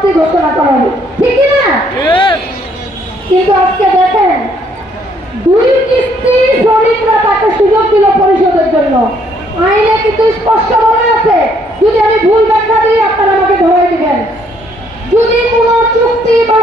সমাপ্তি ঘোষণা করা হবে। ঠিক না? কিন্তু আজকে দেখেন দুই কিস্তি শ্রমিকরা তাকে সুযোগ দিল পরিশোধের জন্য। আইনে কিন্তু স্পষ্ট বলা আছে যদি আমি ভুল ব্যাখ্যা দিই আপনারা আমাকে ধরে দিবেন। যদি কোনো চুক্তি বা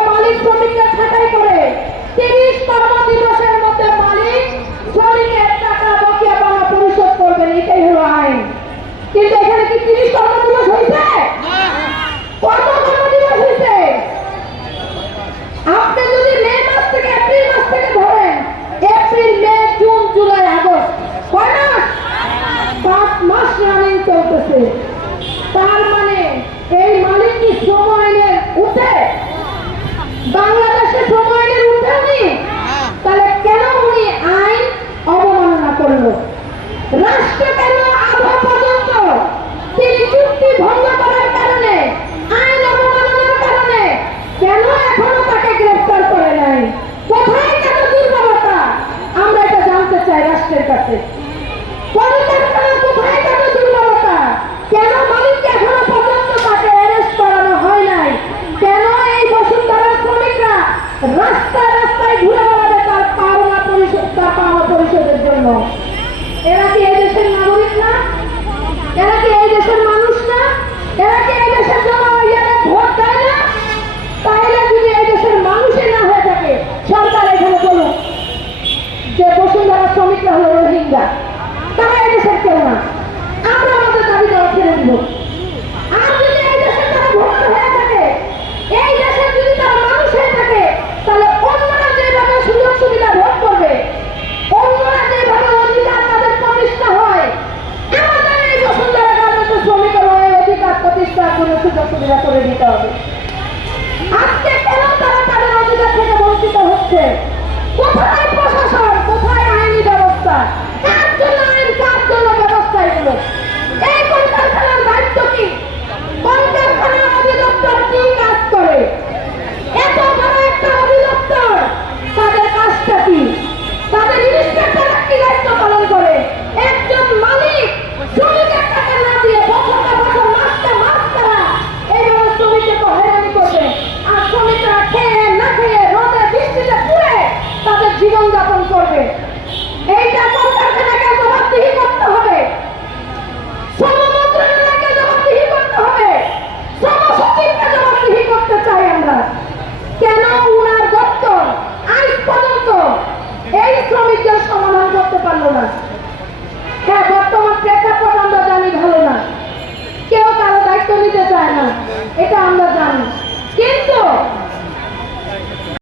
চলতেছে। তার মানে এই মালিক কি উঠে, বাংলাদেশে শ্রম আইনের তাহলে কেন উনি আইন অবমাননা করল? রাষ্ট্র কেন আধা পর্যন্ত করার কেন গ্রেফতার করে নাই? আমরা এটা জানতে চাই রাষ্ট্রের কাছে কলকারখানা কোথায় কেন দুর্বলতা কেন মালিককে এখনও পর্যন্ত তাকে অ্যারেস্ট করানো হয় নাই কেন এই বসুন্ধরা শ্রমিকরা রাস্তায় রাস্তায় ঘুরে বেড়াবে তার পাওনা পরিশোধ তার পাওনা পরিশোধের জন্য এরা কি এই দেশের নাগরিক না এরা কি এই দেশের মানুষ না এরা কি এই দেশের জন্য ইয়ারে ভোট দেয় না তাইলে যদি এই দেশের মানুষই না হয়ে থাকে সরকার এখানে বলুক যে বসুন্ধরা শ্রমিকরা হলো রোহিঙ্গা। তারা এই দেশের কেউ না। আমরা আমাদের দাবি দেওয়া ছেড়ে দিব। এই দেশের তারা ভোটার থাকে তাহলে অন্যরা সুযোগ সুবিধা ভোগ করবে, অন্যরা যেভাবে অধিকার তাদের প্রতিষ্ঠা হয়, আমাদের এই বসুন্ধরা অধিকার প্রতিষ্ঠার জন্য সুযোগ সুবিধা করে দিতে হবে। আজকে কেন তারা তাদের অধিকার থেকে বঞ্চিত হচ্ছে? কোথায় তাদের জীবনযাপন করবে। এইটা কলকারখানাকে জবাবদিহি করতে হবে। জবাবদিহি করতে হবে। কেন এই শ্রমিকদের সমাধান করতে পারল না? হ্যাঁ বর্তমান আমরা জানি ভালো না। কেউ দায়িত্ব নিতে চায় না, এটা আমরা জানি।